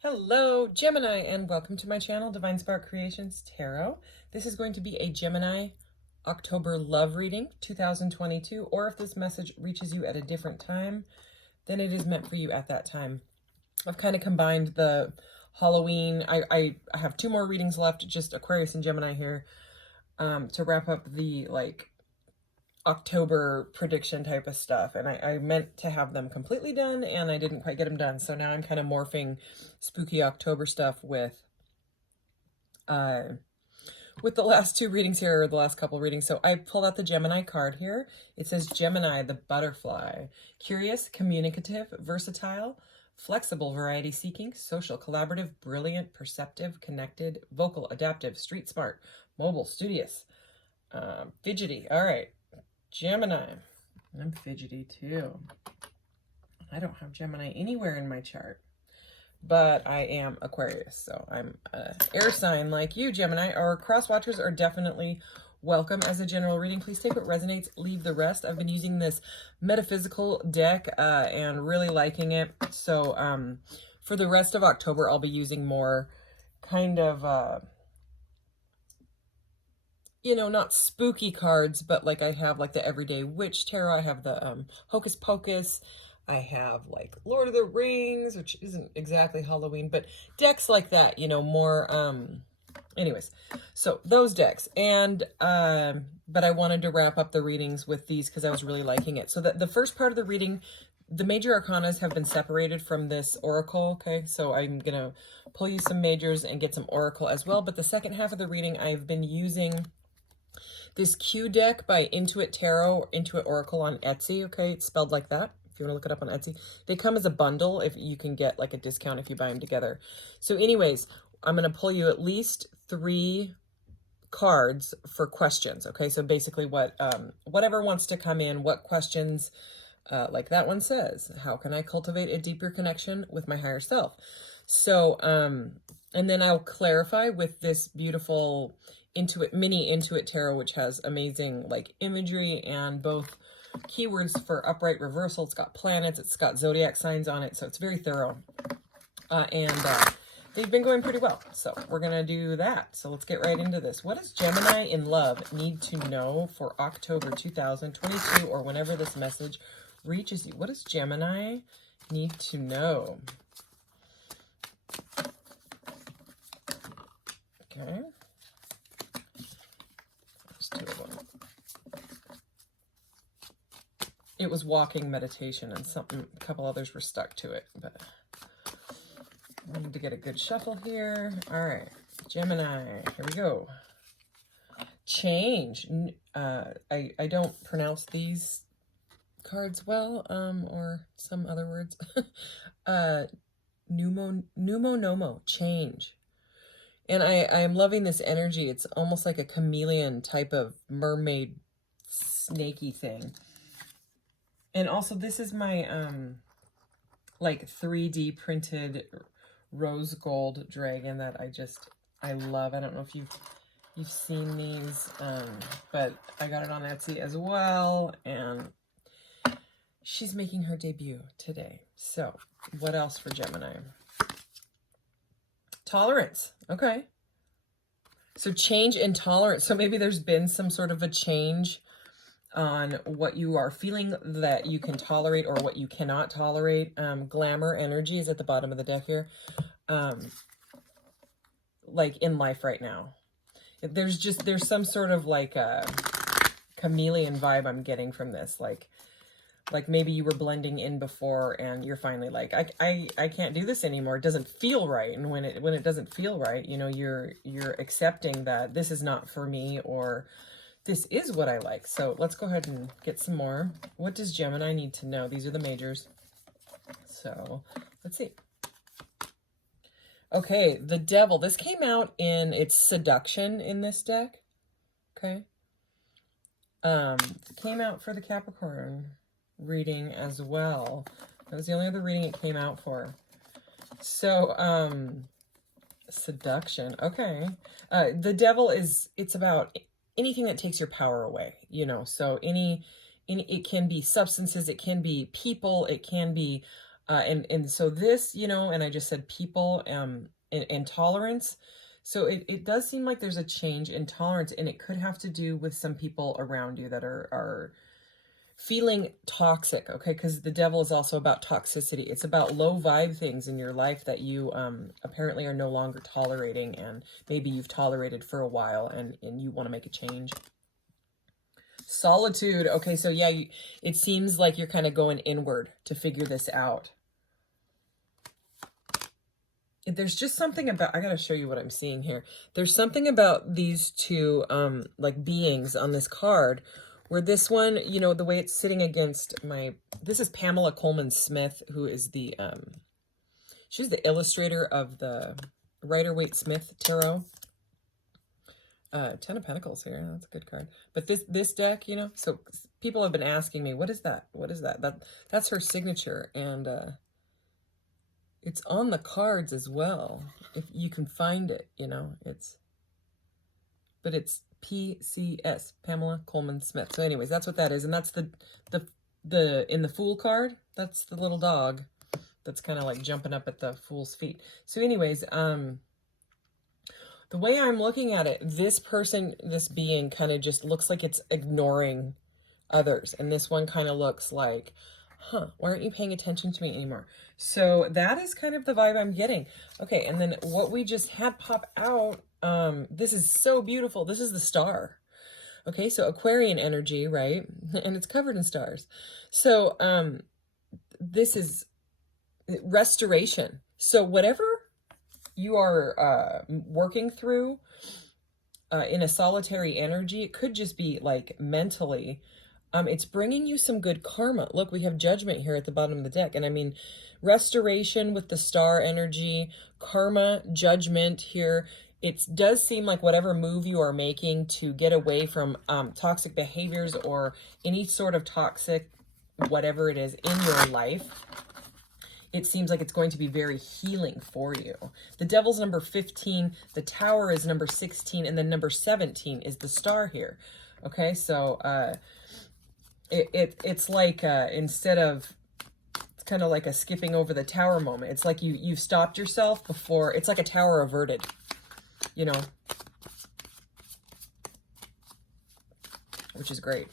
Hello, Gemini, and welcome to my channel, Divine Spark Creations Tarot. This is going to be a Gemini October love reading 2022, or if this message reaches you at a different time, then it is meant for you at that time. I've kind of combined the Halloween. I have two more readings left, just Aquarius and Gemini here, to wrap up the October prediction type of stuff, and I meant to have them completely done and I didn't quite get them done, so now I'm kind of morphing spooky October stuff with the last two readings here, or the last couple readings. So I pulled out the Gemini card here. It says Gemini, the butterfly: curious, communicative, versatile, flexible, variety seeking, social, collaborative, brilliant, perceptive, connected, vocal, adaptive, street smart, mobile, studious, fidgety. All right, Gemini. I'm fidgety too. I don't have Gemini anywhere in my chart, but I am Aquarius, so I'm an air sign like you, Gemini. Our cross watchers are definitely welcome as a general reading. Please take what resonates, leave the rest. I've been using this metaphysical deck and really liking it. So for the rest of October, I'll be using more kind of not spooky cards, but like I have like the Everyday Witch Tarot. I have the Hocus Pocus. I have like Lord of the Rings, which isn't exactly Halloween, but decks like that, more, anyways, so those decks. And, but I wanted to wrap up the readings with these because I was really liking it. So the first part of the reading, the major arcanas have been separated from this oracle, okay? So I'm going to pull you some majors and get some oracle as well. But the second half of the reading, I've been using this Q deck by Intuit Tarot, or Intuit Oracle on Etsy, okay? It's spelled like that. If you want to look it up on Etsy. They come as a bundle if you can get like a discount if you buy them together. So anyways, I'm going to pull you at least 3 cards for questions, okay? So basically whatever wants to come in, what questions, like that one says, how can I cultivate a deeper connection with my higher self? So, and then I'll clarify with this beautiful mini Intuit Tarot, which has amazing like imagery and both keywords for upright, reversal. It's got planets, it's got zodiac signs on it, so it's very thorough. And they've been going pretty well, so we're gonna do that. So let's get right into this. What does Gemini in love need to know for October 2022, or whenever this message reaches you? What does Gemini need to know? Okay. There's 2 of them. It was walking meditation, and a couple others were stuck to it, but I need to get a good shuffle here. All right, Gemini, here we go. Change. I don't pronounce these cards well, or some other words. Nomo, change. And I am loving this energy. It's almost like a chameleon type of mermaid snaky thing. And also this is my like 3D printed rose gold dragon that I love. I don't know if you've seen these, but I got it on Etsy as well, and she's making her debut today. So what else for Gemini? Tolerance. Okay. So change and tolerance. So maybe there's been some sort of a change on what you are feeling that you can tolerate or what you cannot tolerate. Glamour energy is at the bottom of the deck here. Like in life right now. There's some sort of like a chameleon vibe I'm getting from this. Like maybe you were blending in before and you're finally like, I can't do this anymore. It doesn't feel right. And when it doesn't feel right, you're accepting that this is not for me, or this is what I like. So let's go ahead and get some more. What does Gemini need to know? These are the majors. So let's see. Okay, the Devil. This came out in its seduction in this deck. Okay. Came out for the Capricorn reading as well. That was the only other reading it came out for. So, seduction. Okay. The Devil it's about anything that takes your power away, so it can be substances, it can be people, it can be And so this, you know, and I just said people, and tolerance. So it does seem like there's a change in tolerance, and it could have to do with some people around you that are feeling toxic, okay? Because the devil is also about toxicity. It's about low vibe things in your life that you apparently are no longer tolerating, and maybe you've tolerated for a while, and you want to make a change. Solitude. Okay, so yeah, it seems like you're kind of going inward to figure this out. There's just something about, I gotta show you what I'm seeing here. There's something about these two like beings on this card, where this one, you know, the way it's sitting against my, this is Pamela Coleman Smith, who is the she's the illustrator of the Rider-Waite-Smith Tarot. 10 of Pentacles here. That's a good card. But this deck, you know, so people have been asking me, what is that? What is that? That's her signature, and it's on the cards as well, if you can find it, you know. But it's PCS, Pamela Coleman Smith. So anyways, that's what that is. And that's the in the Fool card, that's the little dog that's kind of like jumping up at the Fool's feet. So anyways, the way I'm looking at it, this person, this being kind of just looks like it's ignoring others. And this one kind of looks like, huh, why aren't you paying attention to me anymore? So that is kind of the vibe I'm getting. Okay, and then what we just had pop out, this is so beautiful. This is the star. Okay, so Aquarian energy, right? And it's covered in stars. So this is restoration. So whatever you are working through in a solitary energy, it could just be like mentally, it's bringing you some good karma. Look, we have Judgment here at the bottom of the deck. And I mean, restoration with the star energy, karma, judgment here. It does seem like whatever move you are making to get away from toxic behaviors or any sort of toxic, whatever it is in your life, it seems like it's going to be very healing for you. The Devil's number 15, the Tower is number 16, and then number 17 is the star here. Okay, so it's like instead of, it's kind of like a skipping over the tower moment. It's like you've stopped yourself before. It's like a tower averted, you know, which is great,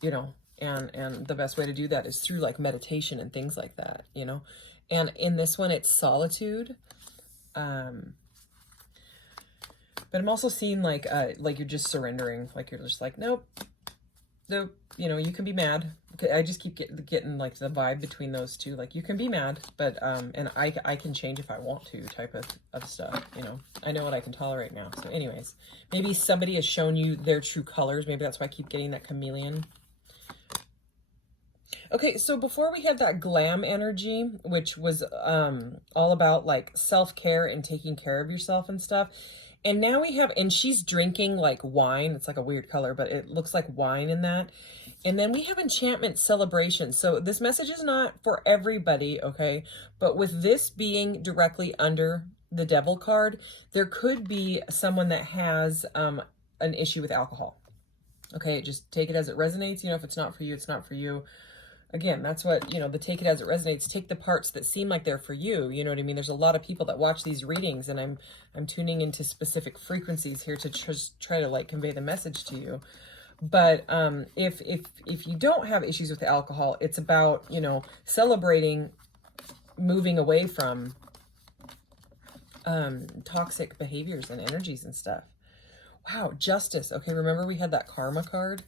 you know. And the best way to do that is through like meditation and things like that, you know. And in this one, it's solitude. But I'm also seeing like you're just surrendering, like you're just like, nope, nope, you know, you can be mad. I just keep getting like the vibe between those two, like you can be mad, but and I can change if I want to, type of stuff, you know. I know what I can tolerate now. So anyways, maybe somebody has shown you their true colors. Maybe that's why I keep getting that chameleon. Okay, so before we had that glam energy, which was all about like self-care and taking care of yourself and stuff. And now we have, and she's drinking like wine. It's like a weird color, but it looks like wine in that. And then we have enchantment celebration. So this message is not for everybody, okay? But with this being directly under the Devil card, there could be someone that has an issue with alcohol. Okay, just take it as it resonates. You know, if it's not for you, it's not for you. Again, that's what, you know, the take it as it resonates. Take the parts that seem like they're for you. You know what I mean? There's a lot of people that watch these readings, and I'm tuning into specific frequencies here to just try to like convey the message to you. But if you don't have issues with alcohol, it's about, you know, celebrating moving away from toxic behaviors and energies and stuff. Wow, justice. Okay, remember we had that karma card?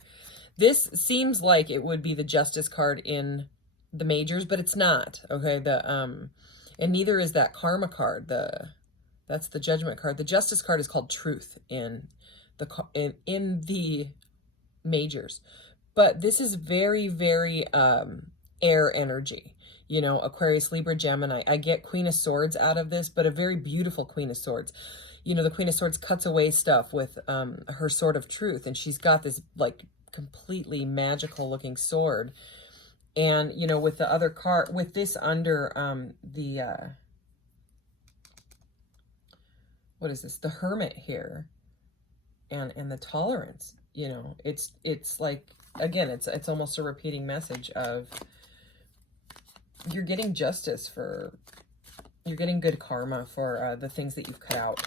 This seems like it would be the Justice card in the majors, but it's not. Okay, and neither is that Karma card. That's the Judgment card. The Justice card is called Truth in the majors, but this is very, very air energy. You know, Aquarius, Libra, Gemini. I get Queen of Swords out of this, but a very beautiful Queen of Swords. You know, the Queen of Swords cuts away stuff with her Sword of Truth, and she's got this like completely magical looking sword. And you know, with the other card, with this under what is this, the Hermit here, and the tolerance, you know, it's like, again, it's almost a repeating message of you're getting justice for, you're getting good karma for the things that you've cut out.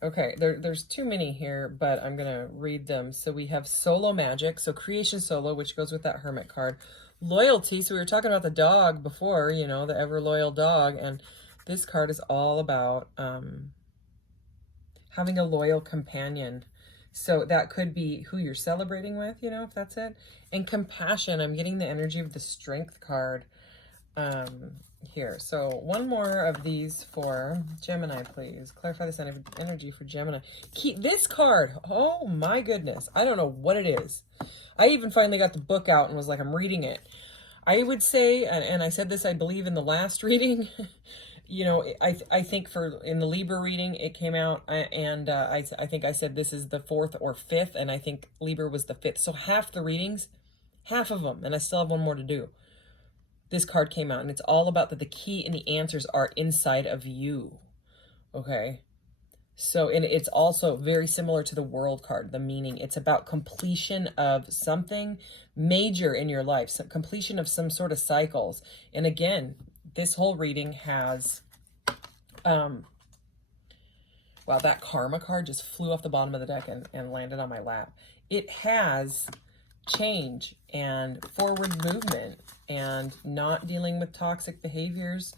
Okay, there's too many here, but I'm going to read them. So we have solo magic, so creation solo, which goes with that hermit card. Loyalty, so we were talking about the dog before, you know, the ever loyal dog, and this card is all about having a loyal companion. So that could be who you're celebrating with, you know, if that's it. And compassion, I'm getting the energy of the strength card here. So one more of these for Gemini, please. Clarify this energy for Gemini. Keep this card. Oh my goodness. I don't know what it is. I even finally got the book out and was like, I'm reading it. I would say, and I said this, I believe, in the last reading, you know, I think for in the Libra reading, it came out, and I think I said this is the 4th or 5th, and I think Libra was the 5th. So half the readings, half of them, and I still have one more to do. This card came out, and it's all about that the key and the answers are inside of you. Okay. So, and it's also very similar to the World card, the meaning. It's about completion of something major in your life, some completion of some sort of cycles. And again, this whole reading has, wow, that karma card just flew off the bottom of the deck and landed on my lap. It has change and forward movement and not dealing with toxic behaviors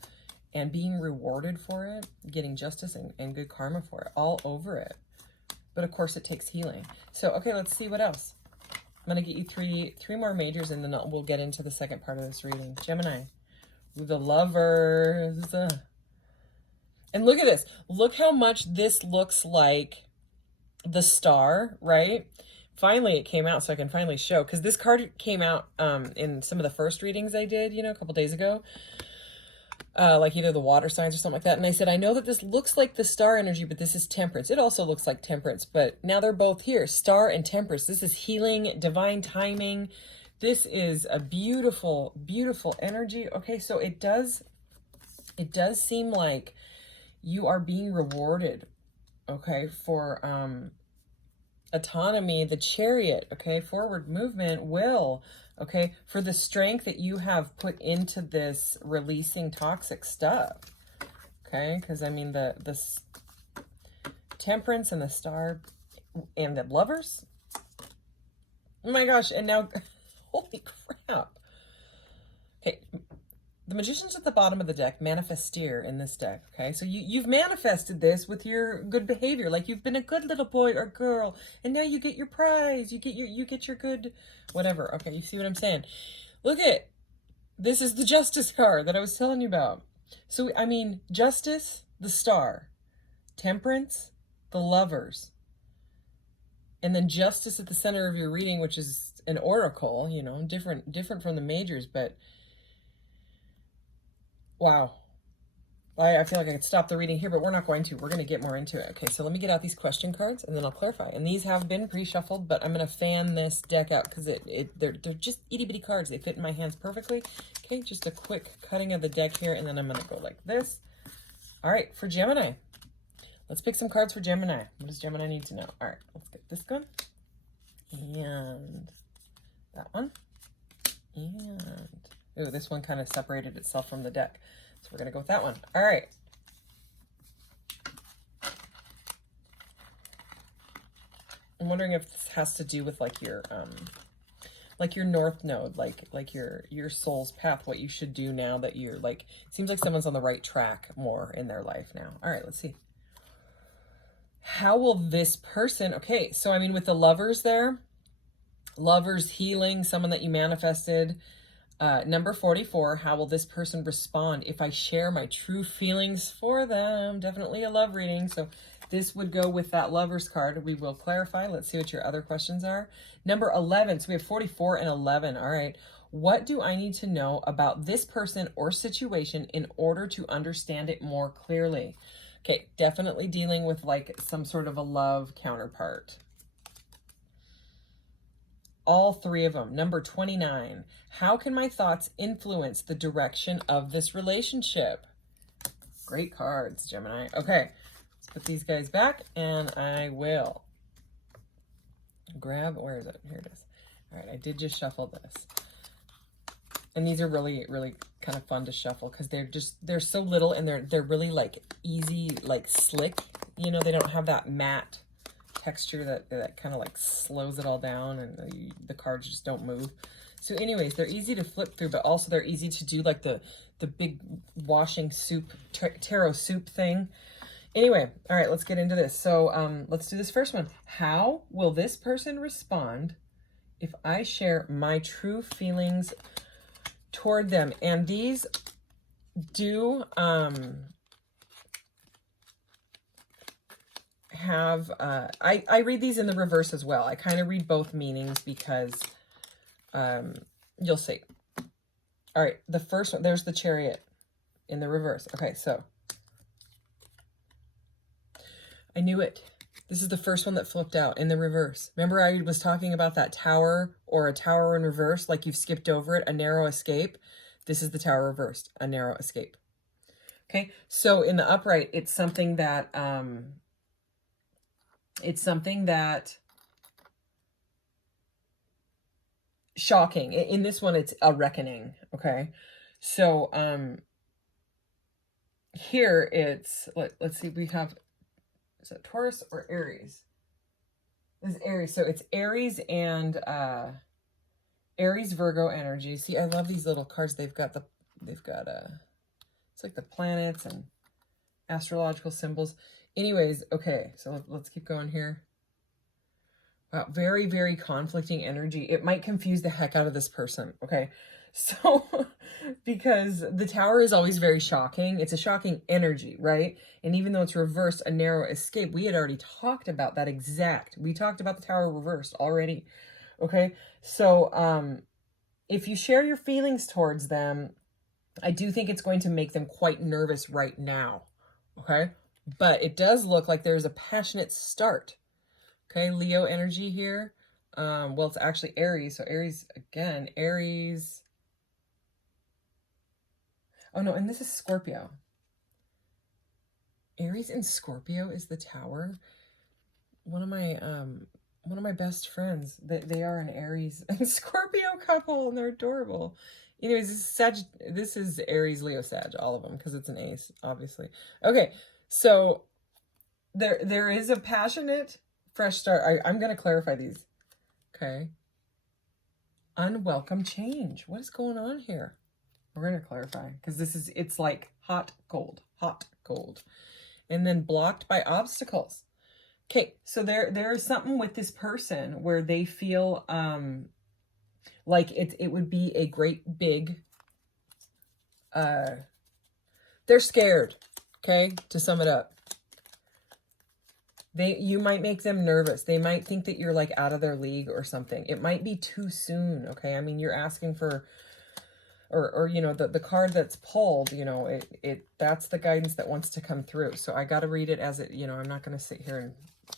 and being rewarded for it, getting justice and good karma for it, all over it. But of course it takes healing. So, okay, let's see what else. I'm going to get you three more majors, and then we'll get into the second part of this reading. Gemini, the Lovers. And look at this. Look how much this looks like the Star, right? Finally, it came out, so I can finally show. Because this card came out in some of the first readings I did, you know, a couple days ago. Like either the water signs or something like that. And I said, I know that this looks like the Star energy, but this is Temperance. It also looks like Temperance, but now they're both here. Star and Temperance. This is healing, divine timing. This is a beautiful, beautiful energy. Okay, so it does seem like you are being rewarded, okay, for autonomy, the Chariot, okay, forward movement, will, okay, for the strength that you have put into this releasing toxic stuff, okay, because I mean the Temperance and the Star and the Lovers, oh my gosh, and now, holy crap, okay, the Magician's at the bottom of the deck, manifesteer in this deck, okay? So you've manifested this with your good behavior, like you've been a good little boy or girl, and now you get your prize, you get your good, whatever, okay? You see what I'm saying? Look at, this is the Justice card that I was telling you about. So, I mean, Justice, the Star, Temperance, the Lovers, and then Justice at the center of your reading, which is an oracle, you know, different from the majors, but wow. I feel like I could stop the reading here, but we're not going to. We're going to get more into it. Okay, so let me get out these question cards, and then I'll clarify. And these have been pre-shuffled, but I'm going to fan this deck out because they're just itty-bitty cards. They fit in my hands perfectly. Okay, just a quick cutting of the deck here, and then I'm going to go like this. All right, for Gemini. Let's pick some cards for Gemini. What does Gemini need to know? All right, let's get this one. And that one. And ooh, this one kind of separated itself from the deck. So we're going to go with that one. All right. I'm wondering if this has to do with like your north node, like your soul's path, what you should do now that you're like, it seems like someone's on the right track more in their life now. All right, let's see. How will this person, okay, so I mean with the Lovers there, Lovers, healing, someone that you manifested. Number 44, how will this person respond if I share my true feelings for them? Definitely a love reading. So this would go with that Lovers card. We will clarify. Let's see what your other questions are. Number 11. So we have 44 and 11. All right. What do I need to know about this person or situation in order to understand it more clearly? Okay. Definitely dealing with like some sort of a love counterpart. All three of them. Number 29. How can my thoughts influence the direction of this relationship? Great cards, Gemini. Okay, let's put these guys back, and I will grab, where is it? Here it is. All right, I did just shuffle this. And these are really, really kind of fun to shuffle because they're so little and they're really like easy, like slick. You know, they don't have that matte texture that kind of like slows it all down, and the cards just don't move. So anyways, they're easy to flip through, but also they're easy to do like the big washing soup, tarot soup thing. Anyway, all right, let's get into this. So let's do this first one. How will this person respond if I share my true feelings toward them? And these do have, I read these in the reverse as well. I kind of read both meanings because you'll see. All right, the first one, there's the Chariot in the reverse. Okay, so I knew it. This is the first one that flipped out in the reverse. Remember I was talking about that tower or a tower in reverse, like you've skipped over it, a narrow escape. This is the tower reversed, a narrow escape. Okay, so in the upright, it's something that, shocking. In this one, it's a reckoning. Okay, so here it's, let's see, we have, is it Taurus or Aries? This is Aries. So it's Aries and Aries, Virgo energy. See, I love these little cards. They've got it's like the planets and astrological symbols. Anyways, okay, so let's keep going here. Wow, very, very conflicting energy. It might confuse the heck out of this person, okay? So, because the tower is always very shocking. It's a shocking energy, right? And even though it's reversed, a narrow escape, we had already talked about that we talked about the tower reversed already, okay? So, if you share your feelings towards them, I do think it's going to make them quite nervous right now, okay? But it does look like there's a passionate start, okay? Leo energy here. Well, it's actually Aries. So Aries, again, Aries. Oh, no, and this is Scorpio. Aries and Scorpio is the tower. One of my best friends, they are an Aries and Scorpio couple, and they're adorable. Anyways, this is Aries, Leo, Sag, all of them, because it's an ace, obviously. Okay, so there is a passionate fresh start. I'm going to clarify these. Okay. Unwelcome change. What is going on here? We're going to clarify because it's like hot, cold. And then blocked by obstacles. Okay, so there is something with this person where they feel like it would be a great big, they're scared, okay, to sum it up. You might make them nervous. They might think that you're like out of their league or something. It might be too soon, okay? I mean, you're asking for, or you know, the card that's pulled, you know, that's the guidance that wants to come through. So I got to read it as it, you know, I'm not going to sit here and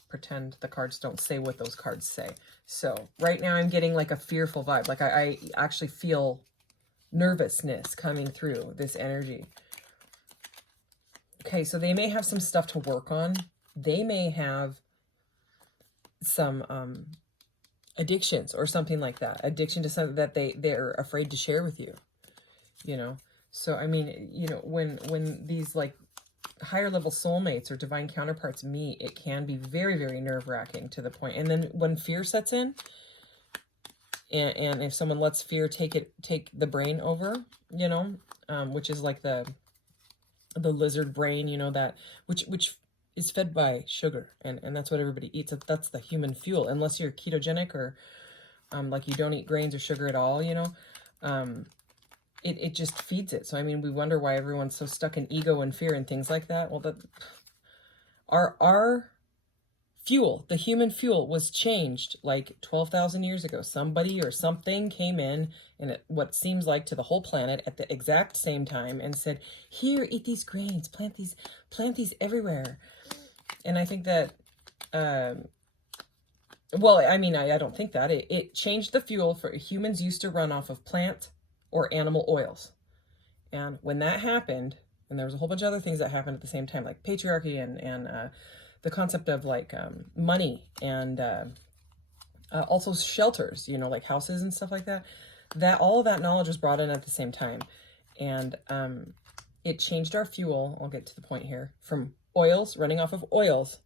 pretend the cards don't say what those cards say. So right now I'm getting like a fearful vibe. Like I actually feel nervousness coming through this energy. Okay, so they may have some stuff to work on. They may have some addictions or something like that. Addiction to something that they're afraid to share with you, you know. So, I mean, you know, when these like higher level soulmates or divine counterparts meet, it can be very, very nerve-wracking to the point. And then when fear sets in, and if someone lets fear take the brain over, you know, which is like the lizard brain, you know, that which is fed by sugar, and that's what everybody eats. That's the human fuel, unless you're ketogenic or like you don't eat grains or sugar at all, you know. It just feeds it. So I mean, we wonder why everyone's so stuck in ego and fear and things like that. Well, our fuel, the human fuel, was changed like 12,000 years ago. Somebody or something came in, and what seems like to the whole planet at the exact same time, and said, "Here, eat these grains, plant these everywhere." And I think that, well, I mean, I don't think that. It changed the fuel for humans used to run off of plant or animal oils. And when that happened, and there was a whole bunch of other things that happened at the same time, like patriarchy and the concept of like money and also shelters, you know, like houses and stuff like that. that all of that knowledge was brought in at the same time. And it changed our fuel. I'll get to the point here. From oils, running off of oils,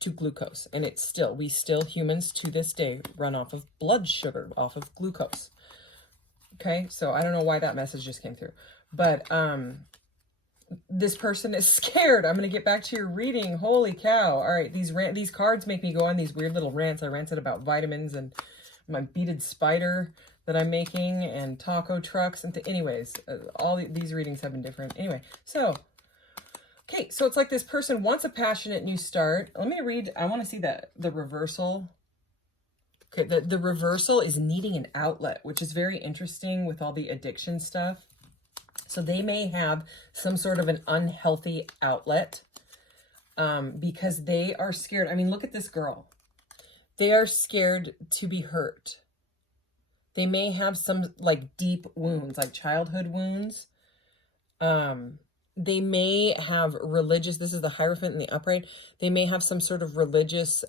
to glucose. And it's still, we still, humans to this day, run off of blood sugar, off of glucose. Okay, so I don't know why that message just came through. But this person is scared. I'm going to get back to your reading. Holy cow. All right, these cards make me go on these weird little rants. I ranted about vitamins and my beaded spider that I'm making and taco trucks. And anyways, all these readings have been different. Anyway, so... okay, so it's like this person wants a passionate new start. Let me read. I want to see the reversal. Okay, the reversal is needing an outlet, which is very interesting with all the addiction stuff. So they may have some sort of an unhealthy outlet because they are scared. I mean, look at this girl. They are scared to be hurt. They may have some like deep wounds, like childhood wounds. They may have religious, this is the Hierophant and the Upright. They may have some sort of religious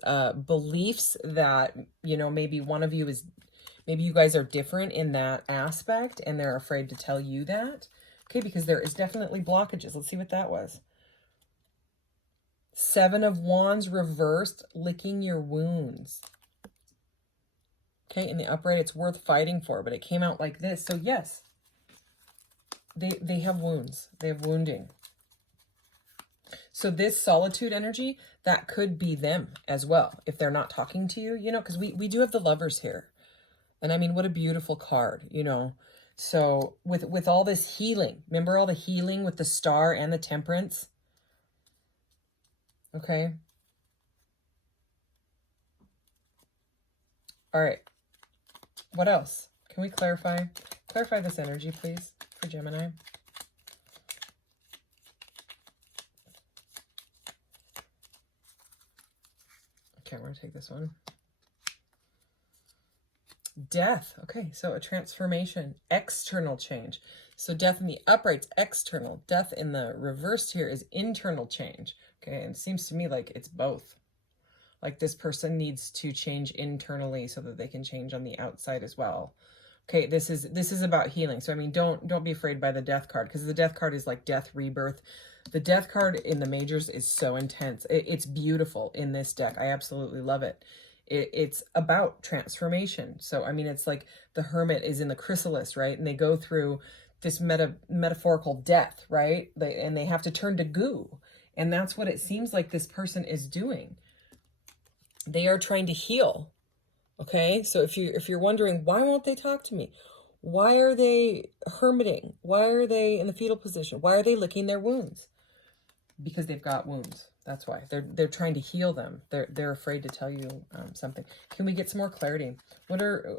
beliefs that, you know, maybe one of you is, maybe you guys are different in that aspect and they're afraid to tell you that. Okay, because there is definitely blockages. Let's see what that was. 7 of Wands reversed, licking your wounds. Okay, in the Upright, it's worth fighting for, but it came out like this. So yes. They have wounds. They have wounding. So this solitude energy, that could be them as well. If they're not talking to you, you know, because we do have the Lovers here. And I mean, what a beautiful card, you know. So with all this healing, remember all the healing with the Star and the Temperance? Okay. All right. What else? Can we clarify? Clarify this energy, please. For Gemini. Okay, I'm going to take this one. Death. Okay, so a transformation, external change. So death in the Upright's external. Death in the reversed here is internal change. Okay, and it seems to me like it's both. Like this person needs to change internally so that they can change on the outside as well. Okay, this is about healing. So I mean, don't be afraid by the Death card, because the Death card is like death, rebirth. The Death card in the majors is so intense. It's beautiful in this deck. I absolutely love it. It's about transformation. So I mean, it's like the Hermit is in the chrysalis, right? And they go through this metaphorical death, right? And they have to turn to goo. And that's what it seems like this person is doing. They are trying to heal. Okay, so if you're wondering, why won't they talk to me? Why are they hermiting? Why are they in the fetal position? Why are they licking their wounds? Because they've got wounds. That's why. They're trying to heal them. They're afraid to tell you something. Can we get some more clarity? What are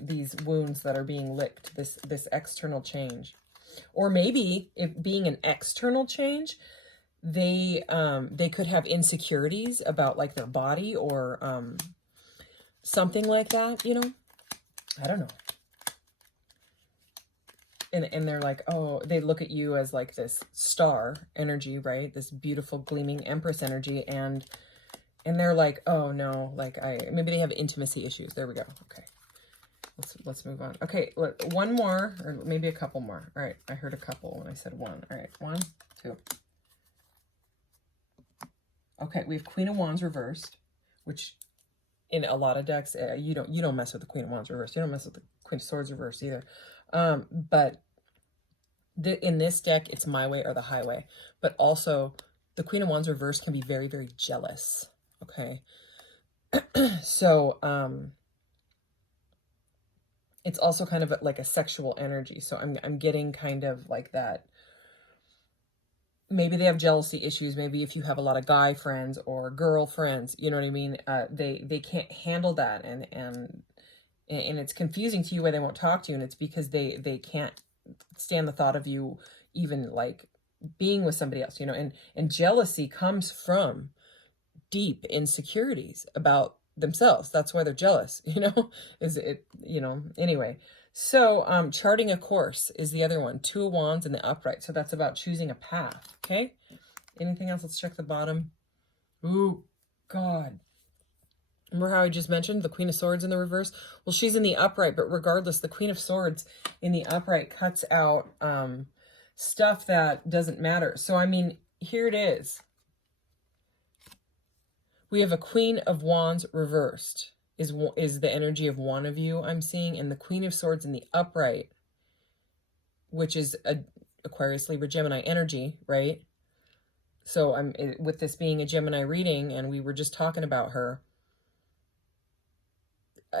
these wounds that are being licked? This external change, or maybe if being an external change, they could have insecurities about like their body or something like that, you know? I don't know. And they're like, oh, they look at you as like this star energy, right? This beautiful gleaming Empress energy. And they're like, oh no, like maybe they have intimacy issues. There we go. Okay. Let's move on. Okay. Look, one more, or maybe a couple more. All right. I heard a couple when I said one. All right. 1, 2. Okay. We have Queen of Wands reversed, which in a lot of decks, you don't mess with the Queen of Wands reversed. You don't mess with the Queen of Swords reversed either. But in this deck, it's my way or the highway. But also, the Queen of Wands reversed can be very, very jealous. Okay, so it's also kind of like a sexual energy. So I'm getting kind of like that. Maybe they have jealousy issues. Maybe if you have a lot of guy friends or girl friends, you know what I mean? They can't handle that, and it's confusing to you why they won't talk to you, and it's because they can't stand the thought of you even like being with somebody else, you know. And jealousy comes from deep insecurities about themselves. That's why they're jealous, you know. Is it, you know? Anyway. So, charting a course is the other one. 2 of Wands in the Upright. So that's about choosing a path. Okay. Anything else? Let's check the bottom. Ooh, God. Remember how I just mentioned the Queen of Swords in the reverse? Well, she's in the upright, but regardless, the Queen of Swords in the upright cuts out stuff that doesn't matter. So, I mean, here it is. We have a Queen of Wands reversed is the energy of one of you I'm seeing, and the Queen of Swords in the upright, which is a Aquarius, Libra, Gemini energy, right? So with this being a Gemini reading, and we were just talking about her,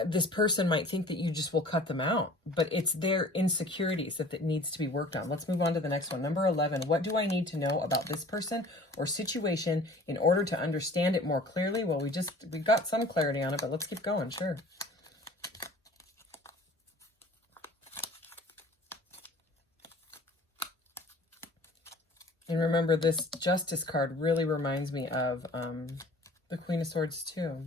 this person might think that you just will cut them out, but it's their insecurities that needs to be worked on. Let's move on to the next one. Number 11, what do I need to know about this person or situation in order to understand it more clearly? Well, we got some clarity on it, but let's keep going. Sure. And remember, this Justice card really reminds me of the Queen of Swords too.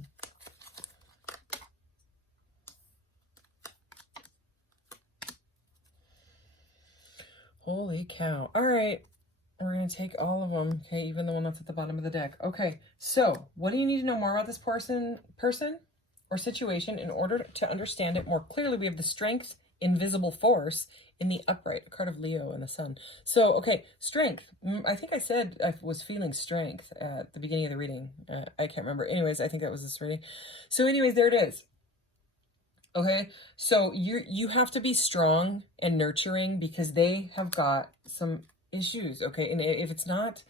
Holy cow. All right. We're going to take all of them. Okay, even the one that's at the bottom of the deck. Okay, so what do you need to know more about this person or situation in order to understand it more clearly? We have the Strength, Invisible Force in the upright, a card of Leo and the Sun. So, okay, strength. I think I said I was feeling strength at the beginning of the reading. I can't remember. Anyways, I think that was this reading. So anyways, there it is. Okay, so you have to be strong and nurturing because they have got some issues, okay? And if it's not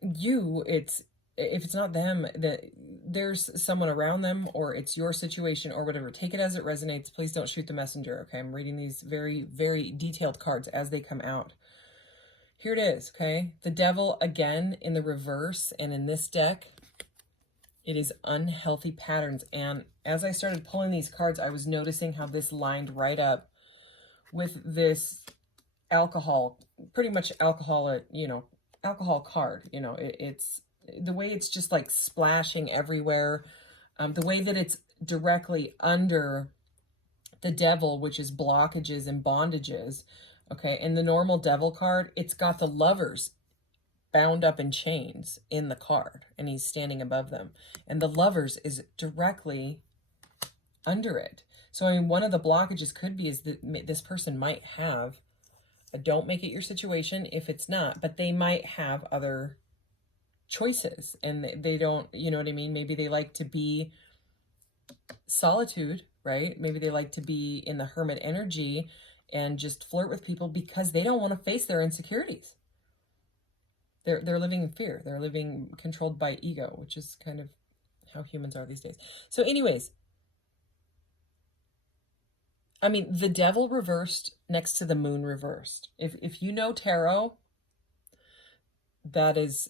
you, if it's not them, that there's someone around them, or it's your situation or whatever. Take it as it resonates. Please don't shoot the messenger, okay? I'm reading these very, very detailed cards as they come out. Here it is, okay? The Devil again in the reverse, and in this deck, it is unhealthy patterns. And as I started pulling these cards, I was noticing how this lined right up with this alcohol, pretty much alcohol, alcohol card. It's the way it's just like splashing everywhere. The way that it's directly under the Devil, which is blockages and bondages. Okay, and the normal Devil card, it's got the Lovers bound up in chains in the card, and he's standing above them, and the Lovers is directly under it. So I mean, one of the blockages could be is that this person might have don't make it your situation if it's not, but they might have other choices, and they don't, you know what I mean? Maybe they like to be solitude, right? Maybe they like to be in the hermit energy and just flirt with people because they don't want to face their insecurities. They're living in fear. They're living controlled by ego, which is kind of how humans are these days. So anyways, I mean, the Devil reversed next to the Moon reversed. If you know tarot, that is,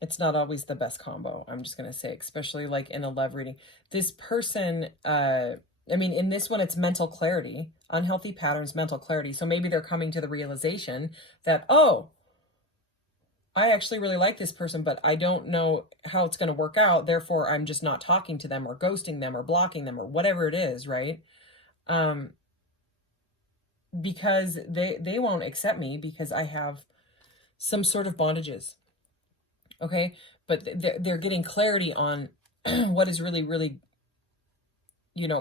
it's not always the best combo. I'm just going to say, especially like in a love reading. This person, I mean, in this one, it's mental clarity, unhealthy patterns, mental clarity. So maybe they're coming to the realization that, oh, I actually really like this person, but I don't know how it's going to work out. Therefore, I'm just not talking to them or ghosting them or blocking them or whatever it is, right? Because they won't accept me because I have some sort of bondages. Okay, but they're getting clarity on what is really, really,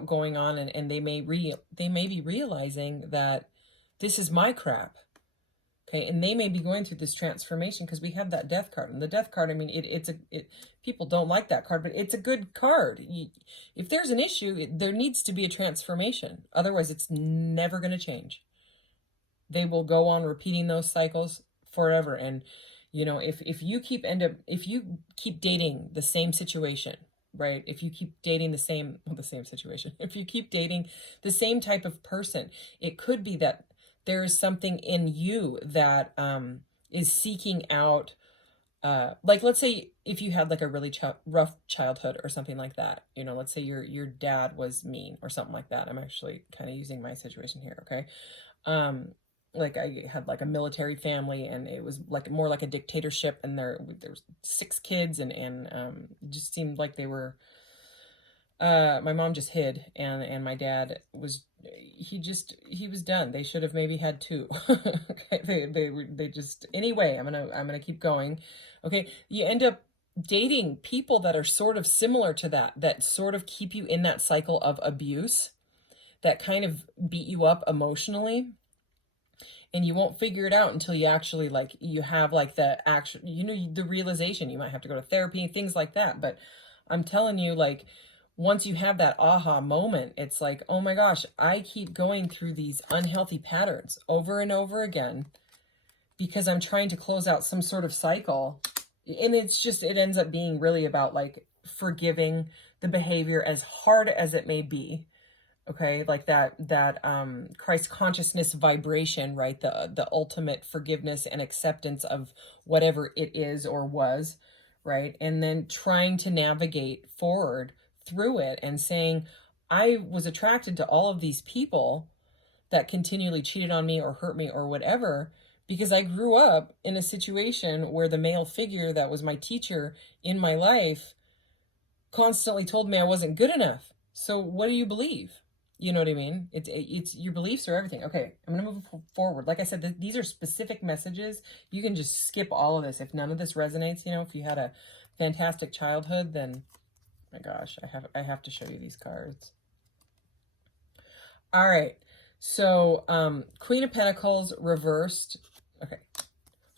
going on, and they may be realizing that this is my crap. Okay, and they may be going through this transformation because we have that Death card. And the Death card, I mean, people don't like that card, but it's a good card. If there's an issue, there needs to be a transformation. Otherwise, it's never going to change. They will go on repeating those cycles forever. And, if you keep dating the same situation, right? If you keep dating the same situation, if you keep dating the same type of person, it could be that there is something in you that is seeking out, like, let's say if you had like a really rough childhood or something like that, let's say your dad was mean or something like that. I'm actually kind of using my situation here, okay? Like I had like a military family, and it was like more like a dictatorship, and there was 6 kids, and it just seemed like they were, my mom just hid, and my dad was, he was done. They should have maybe had 2. Okay, they just, anyway, I'm gonna keep going. Okay, you end up dating people that are sort of similar to that, that sort of keep you in that cycle of abuse, that kind of beat you up emotionally, and you won't figure it out until you actually, like, you have like the actual, the realization. You might have to go to therapy and things like that, but I'm telling you, like, once you have that aha moment, it's like, oh my gosh, I keep going through these unhealthy patterns over and over again because I'm trying to close out some sort of cycle. And it's just, it ends up being really about like forgiving the behavior as hard as it may be. Okay, like that Christ consciousness vibration, right? The ultimate forgiveness and acceptance of whatever it is or was, right? And then trying to navigate forward through it and saying, I was attracted to all of these people that continually cheated on me or hurt me or whatever, because I grew up in a situation where the male figure that was my teacher in my life constantly told me I wasn't good enough. So what do you believe? You know what I mean? It's your beliefs are everything. Okay, I'm going to move forward. Like I said, these are specific messages. You can just skip all of this. If none of this resonates, if you had a fantastic childhood, then, my gosh, I have to show you these cards. All right. So, Queen of Pentacles reversed. Okay.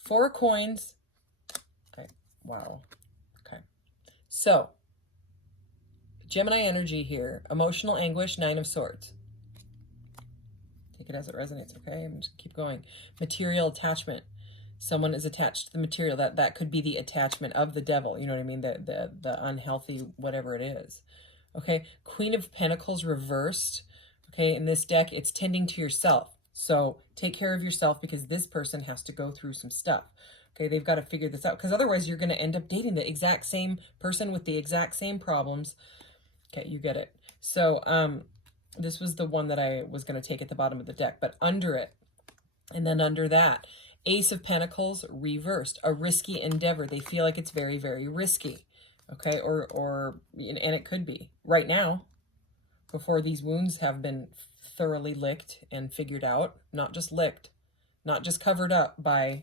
4 of coins. Okay. Wow. Okay. So, Gemini energy here. Emotional anguish, 9 of Swords. Take it as it resonates, okay? I'm just keep going. Material attachment. Someone is attached to the material. That could be the attachment of the devil. You know what I mean? The unhealthy, whatever it is. Okay. Queen of Pentacles reversed. Okay. In this deck, it's tending to yourself. So take care of yourself, because this person has to go through some stuff. Okay. They've got to figure this out, because otherwise you're going to end up dating the exact same person with the exact same problems. Okay, you get it. So this was the one that I was going to take at the bottom of the deck, but under it, and then under that, Ace of Pentacles reversed, a risky endeavor. They feel like it's very, very risky. Okay, and it could be right now, before these wounds have been thoroughly licked and figured out, not just licked, not just covered up by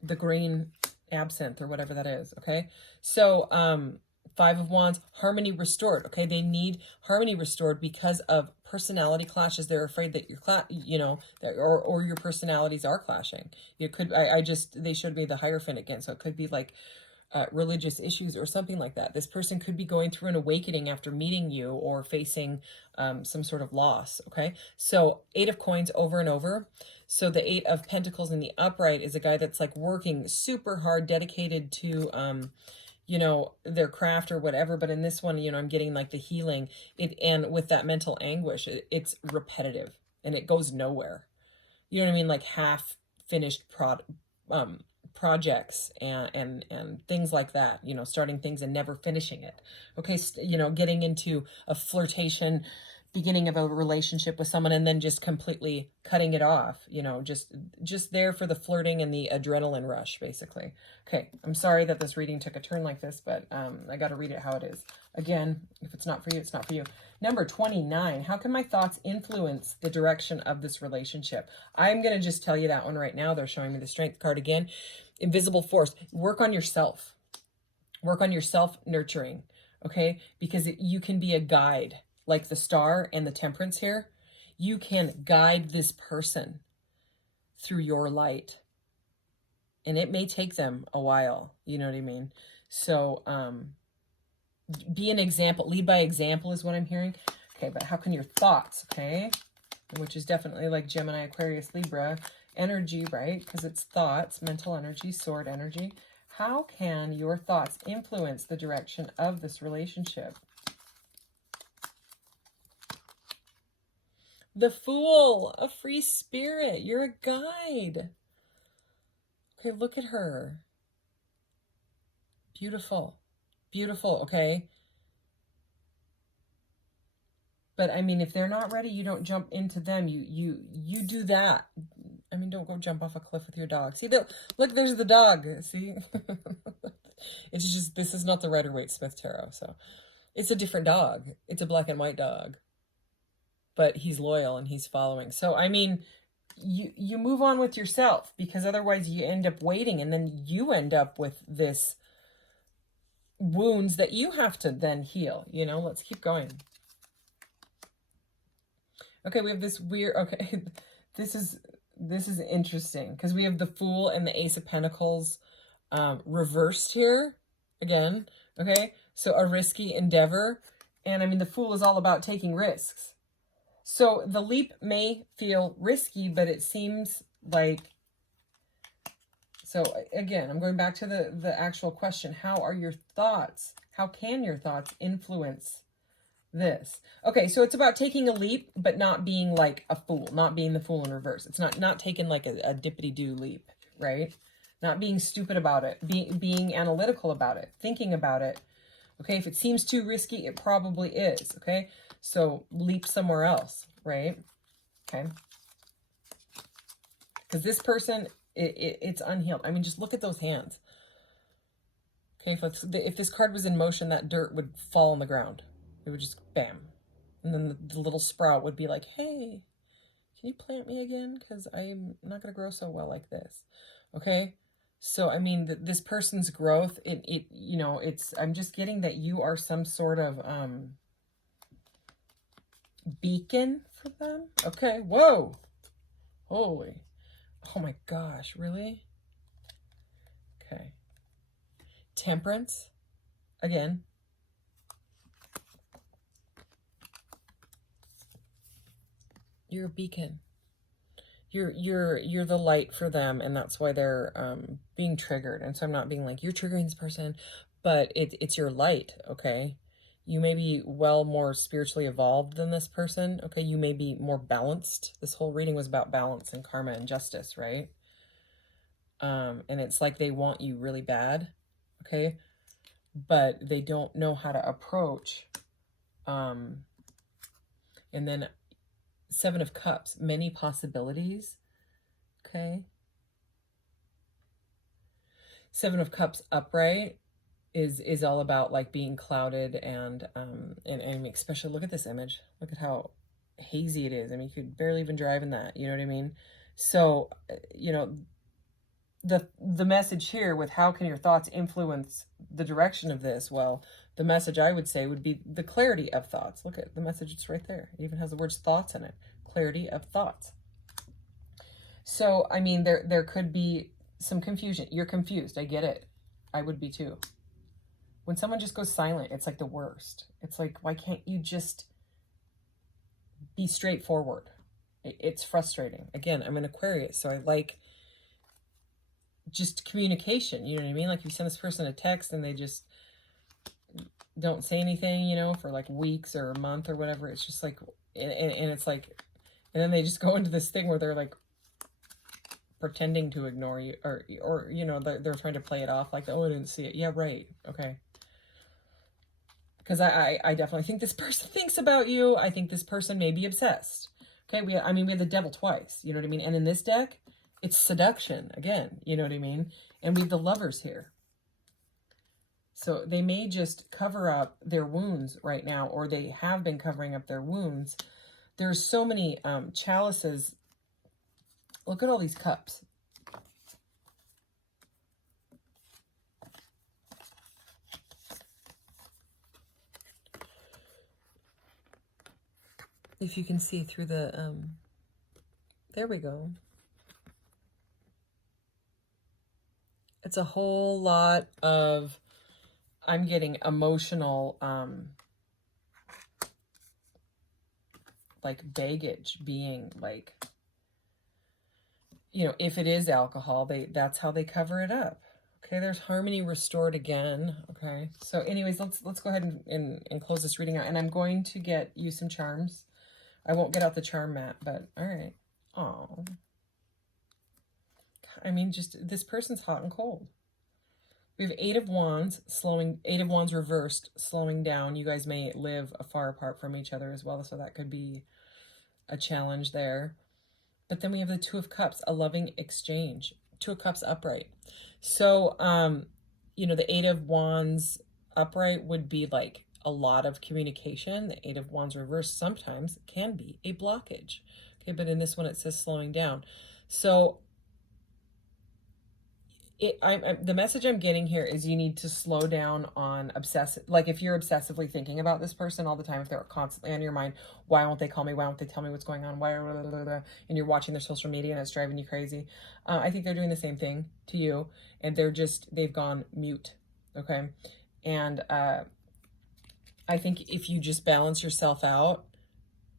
the green absinthe or whatever that is. Okay, so 5 of Wands, harmony restored. Okay, they need harmony restored because of personality clashes. They're afraid that or your personalities are clashing. It could, they showed me the Hierophant again, so it could be like religious issues or something like that. This person could be going through an awakening after meeting you, or facing some sort of loss. Okay, so 8 of Coins over and over. So the 8 of Pentacles in the upright is a guy that's like working super hard, dedicated to their craft or whatever. But in this one, I'm getting like the healing, and with that mental anguish, it's repetitive and it goes nowhere. You know what I mean? Like half finished projects and things like that, starting things and never finishing it. Okay. Getting into a flirtation, beginning of a relationship with someone, and then just completely cutting it off, just there for the flirting and the adrenaline rush, basically. Okay, I'm sorry that this reading took a turn like this, but I got to read it how it is. Again, if it's not for you, it's not for you. Number 29, how can my thoughts influence the direction of this relationship? I'm going to just tell you that one right now. They're showing me the Strength card again. Invisible force. Work on yourself. Work on your self-nurturing, okay? Because you can be a guide. Like the Star and the Temperance here, you can guide this person through your light. And it may take them a while, you know what I mean? So be an example. Lead by example is what I'm hearing. Okay, but how can your thoughts, okay, which is definitely like Gemini, Aquarius, Libra energy, right? Because it's thoughts, mental energy, sword energy. How can your thoughts influence the direction of this relationship? The Fool, a free spirit. You're a guide. Okay, look at her. Beautiful. Beautiful, okay? But I mean, if they're not ready, you don't jump into them. You do that. I mean, don't go jump off a cliff with your dog. See, look, there's the dog. See? It's just, this is not the Rider-Waite-Smith Tarot, so. It's a different dog. It's a black and white dog. But he's loyal and he's following. So, I mean, you move on with yourself, because otherwise you end up waiting, and then you end up with this wounds that you have to then heal, you know. Let's keep going. Okay, we have this weird, okay, this is interesting, because we have the Fool and the Ace of Pentacles reversed here again. Okay, so a risky endeavor. And I mean, the Fool is all about taking risks. So the leap may feel risky, but it seems like, so again, I'm going back to the actual question. How are your thoughts? How can your thoughts influence this? Okay, so it's about taking a leap, but not being like a fool, not being the Fool in reverse. It's not taking like a dippity-doo leap, right? Not being stupid about it, being analytical about it, thinking about it. Okay, if it seems too risky, it probably is, okay? So leap somewhere else, right? Okay. Because this person, it's unhealed. I mean, just look at those hands. Okay, if this card was in motion, that dirt would fall on the ground. It would just bam. And then the little sprout would be like, hey, can you plant me again? Because I'm not going to grow so well like this. Okay? So, I mean, this person's growth, you know, I'm just getting that you are some sort of beacon for them. Okay, whoa. Holy. Oh my gosh, really? Okay. Temperance. Again. You're a beacon. You're the light for them, and that's why they're being triggered. And so I'm not being like, you're triggering this person, but it's your light, okay? You may be well more spiritually evolved than this person, okay? You may be more balanced. This whole reading was about balance and karma and justice, right? And it's like they want you really bad, okay? But they don't know how to approach. And then Seven of Cups, many possibilities. Okay. Seven of Cups upright is all about like being clouded and especially look at this image. Look at how hazy it is. I mean, you could barely even drive in that, you know what I mean? So, you know, the message here with how can your thoughts influence the direction of this? Well, the message I would say would be the clarity of thoughts. Look at the message, it's right there. It even has the words thoughts in it. Clarity of thoughts. So, I mean, there could be some confusion. You're confused. I get it. I would be too. When someone just goes silent, it's like the worst. It's like, why can't you just be straightforward? It's frustrating. Again, I'm an Aquarius, so I like just communication, you know what I mean? Like, you send this person a text and they just don't say anything, you know, for like weeks or a month or whatever. It's just like, and it's like, and then they just go into this thing where they're like pretending to ignore you, or you know, they're trying to play it off like, oh, I didn't see it. Yeah, right. Okay. Because I definitely think this person thinks about you. I think this person may be obsessed. Okay, I mean, we have the Devil twice, you know what I mean? And in this deck, it's seduction again, you know what I mean? And we have the Lovers here. So they may just cover up their wounds right now, or they have been covering up their wounds. There's so many chalices. Look at all these cups. If you can see through the, there we go. It's a whole lot of, I'm getting emotional, like baggage being like, you know, if it is alcohol, that's how they cover it up. Okay, there's harmony restored again. Okay, so anyways, let's go ahead and close this reading out. And I'm going to get you some charms. I won't get out the charm mat, but all right. Oh, I mean, just this person's hot and cold. We have Eight of Wands reversed, slowing down. You guys may live far apart from each other as well, so that could be a challenge there. But then we have the Two of Cups, a loving exchange. Two of Cups upright. So, you know, the Eight of Wands upright would be like a lot of communication. The Eight of Wands reversed sometimes can be a blockage. Okay, but in this one it says slowing down. So the message I'm getting here is you need to slow down on like if you're obsessively thinking about this person all the time, if they're constantly on your mind, why won't they call me? Why won't they tell me what's going on? Why, blah, blah, blah, blah, and you're watching their social media and it's driving you crazy. I think they're doing the same thing to you, and they've gone mute. Okay. And, I think if you just balance yourself out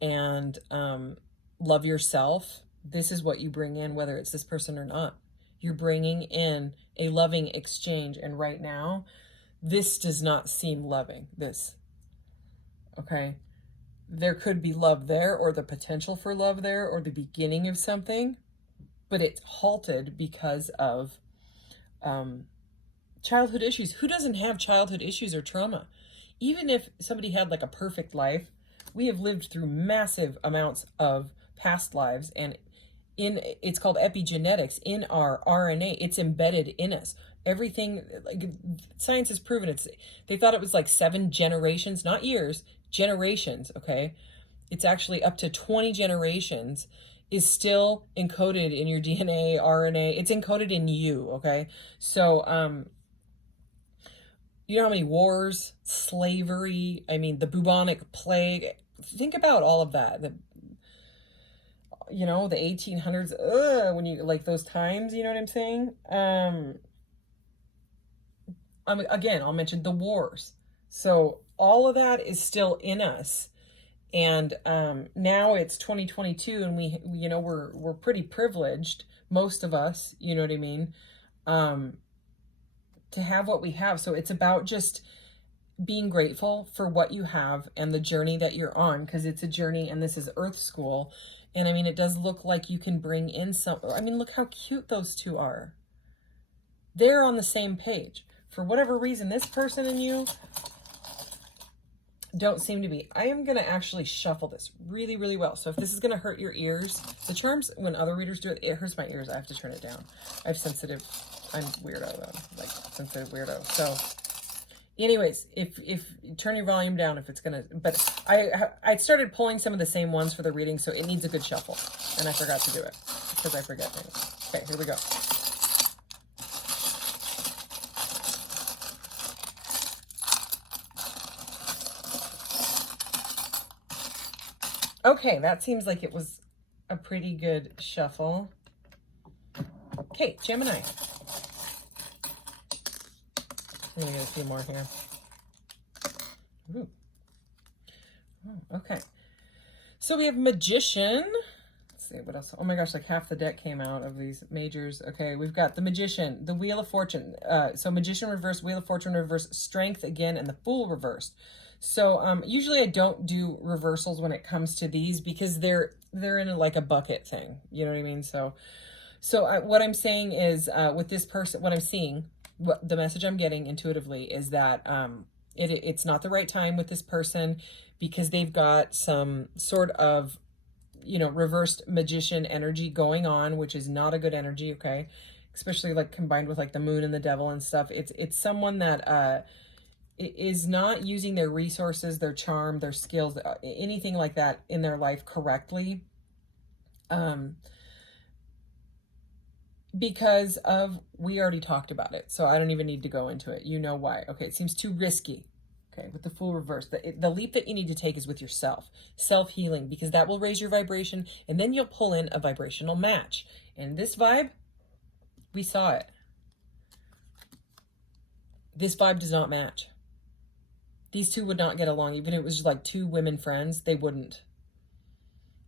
and, love yourself, this is what you bring in, whether it's this person or not. You're bringing in a loving exchange. And right now, this does not seem loving. This. Okay. There could be love there, or the potential for love there, or the beginning of something, but it's halted because of childhood issues. Who doesn't have childhood issues or trauma? Even if somebody had like a perfect life, we have lived through massive amounts of past lives, and it's called epigenetics in our RNA. It's embedded in us. Everything, like science has proven they thought it was like 7 generations, not years, generations. Okay. It's actually up to 20 generations is still encoded in your DNA, RNA. It's encoded in you. Okay. So, you know how many wars, slavery, I mean, the bubonic plague. Think about all of that. The 1800s, when you like those times, you know what I'm saying? Again, I'll mention the wars. So all of that is still in us. And now it's 2022, and we're pretty privileged, most of us, you know what I mean, to have what we have. So it's about just being grateful for what you have and the journey that you're on, because it's a journey, and this is Earth School. And I mean, it does look like you can bring in look how cute those two are. They're on the same page. For whatever reason, this person and you don't seem to be. I am going to actually shuffle this really, really well. So if this is going to hurt your ears, the charms, when other readers do it, it hurts my ears. I have to turn it down. I'm weirdo though, like sensitive weirdo. So anyways, if turn your volume down if it's gonna, but I started pulling some of the same ones for the reading, so it needs a good shuffle, and I forgot to do it because I forget things. Okay, here we go. Okay, that seems like it was a pretty good shuffle. Okay, Gemini. I'm gonna get a few more here. Ooh. Oh, okay. So we have Magician. Let's see what else. Oh my gosh, like half the deck came out of these majors. Okay, we've got the Magician, the Wheel of Fortune. So Magician reversed, Wheel of Fortune reversed, Strength again, and the Fool reversed. So usually I don't do reversals when it comes to these because they're in like a bucket thing. You know what I mean? So what I'm saying is with this person, what I'm seeing, what the message I'm getting intuitively is that it's not the right time with this person because they've got some sort of, reversed magician energy going on, which is not a good energy. Okay. Especially like combined with like the moon and the devil and stuff. It's someone that is not using their resources, their charm, their skills, anything like that in their life correctly. Because we already talked about it, so I don't even need to go into it. You know why. Okay, it seems too risky. Okay, with the Fool reverse. The leap that you need to take is with yourself. Self-healing, because that will raise your vibration, and then you'll pull in a vibrational match. And this vibe, we saw it. This vibe does not match. These two would not get along. Even if it was like two women friends, they wouldn't.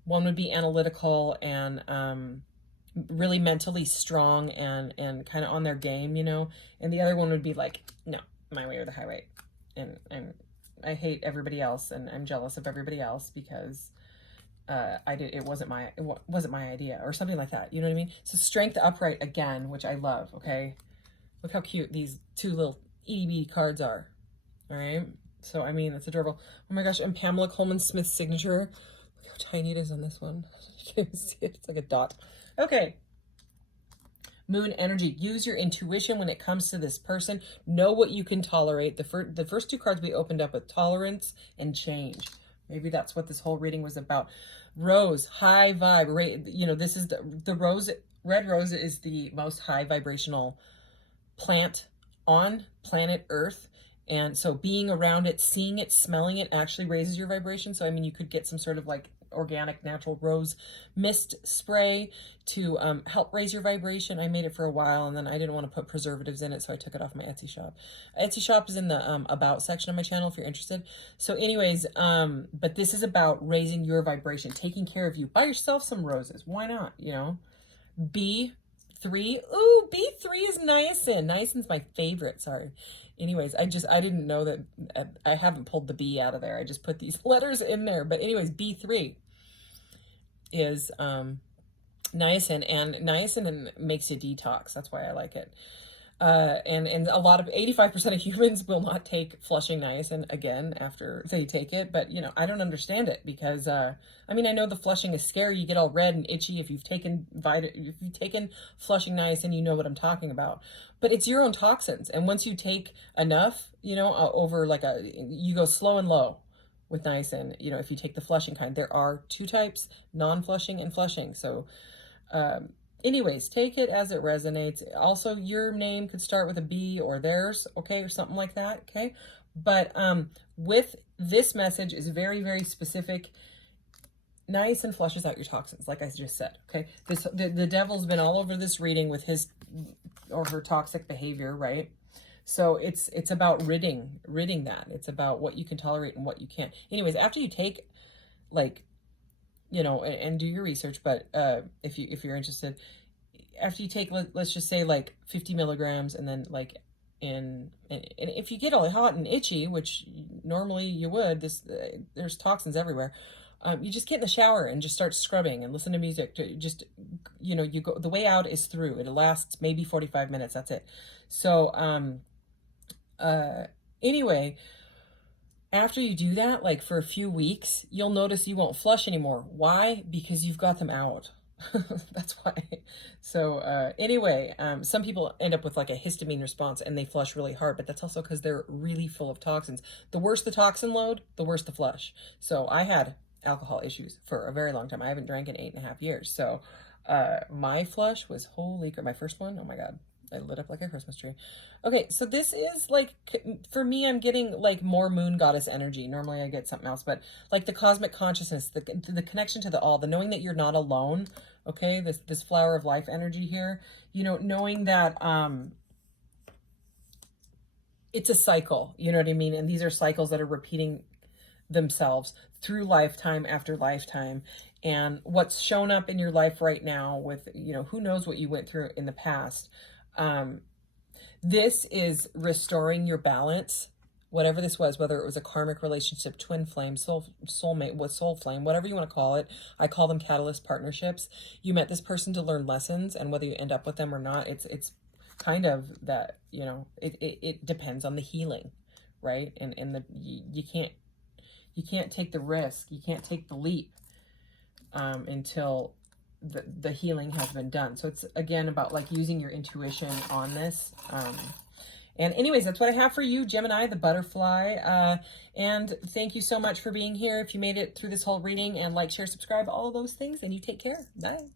One would be analytical and really mentally strong and kind of on their game, and the other one would be like, no, my way or the highway. And I hate everybody else, and I'm jealous of everybody else because it wasn't my idea or something like that. You know what I mean? So Strength upright again, which I love. Okay, look how cute these two little EDB cards are. All right, so I mean, it's adorable. Oh my gosh, and Pamela Coleman Smith's signature. Look how tiny it is on this one. You can't even see it. It's like a dot. Okay. Moon energy. Use your intuition when it comes to this person. Know what you can tolerate. The first two cards we opened up with tolerance and change. Maybe that's what this whole reading was about. Rose, high vibe. You know, this is the rose. Red rose is the most high vibrational plant on planet Earth. And so being around it, seeing it, smelling it actually raises your vibration. So, I mean, you could get some sort of like organic natural rose mist spray to help raise your vibration. I made it for a while, and then I didn't want to put preservatives in it, so I took it off my Etsy shop. Etsy shop is in the about section of my channel if you're interested. So anyways, but this is about raising your vibration, taking care of you. Buy yourself some roses. Why not? You know, B3. Ooh, B3 is niacin. Niacin's my favorite. Sorry. Anyways, I didn't know that. I haven't pulled the B out of there. I just put these letters in there. But anyways, B3 is niacin, and niacin makes you detox. That's why I like it. And a lot of 85% of humans will not take flushing niacin again after they take it. But, you know, I don't understand it because, I mean, I know the flushing is scary. You get all red and itchy. If you've taken flushing niacin, you know what I'm talking about. But it's your own toxins. And once you take enough, you know, over like you go slow and low with niacin, you know, if you take the flushing kind. There are two types, non-flushing and flushing. So, anyways, take it as it resonates. Also, your name could start with a B or theirs, okay, or something like that, okay? But with this message is very, very specific. Niacin flushes out your toxins, like I just said, okay? The devil's been all over this reading with his or her toxic behavior, right? So it's about ridding that. It's about what you can tolerate and what you can't. Anyways, after you take, like, you know, and do your research, but if you're interested, after you take, let's just say like 50 milligrams, and then like and if you get all hot and itchy, which normally you would, there's toxins everywhere. You just get in the shower and just start scrubbing and listen to music. Just, you know, you go, the way out is through. It lasts maybe 45 minutes. That's it. So anyway, after you do that, like for a few weeks, you'll notice you won't flush anymore. Why? Because you've got them out. That's why. So anyway, some people end up with like a histamine response and they flush really hard, but that's also because they're really full of toxins. The worse the toxin load, the worse the flush. So I had alcohol issues for a very long time. I haven't drank in 8.5 years. So my flush was, holy crap, my first one, oh my God. I lit up like a Christmas tree. Okay, so this is like, for me, I'm getting like more moon goddess energy. Normally I get something else, but like the cosmic consciousness, the connection to the all, the knowing that you're not alone, okay? This flower of life energy here, you know, knowing that it's a cycle, you know what I mean? And these are cycles that are repeating themselves through lifetime after lifetime. And what's shown up in your life right now with, you know, who knows what you went through in the past. This is restoring your balance, whatever this was, whether it was a karmic relationship, twin flame, soulmate, with soul flame, whatever you want to call it. I call them catalyst partnerships. You met this person to learn lessons, and whether you end up with them or not, it's kind of that, you know, it depends on the healing, right? And you can't take the risk, you can't take the leap until the healing has been done. So it's again about like using your intuition on this. And anyways, that's what I have for you, Gemini, the butterfly. And thank you so much for being here. If you made it through this whole reading, and like, share, subscribe, all of those things, and you take care. Bye.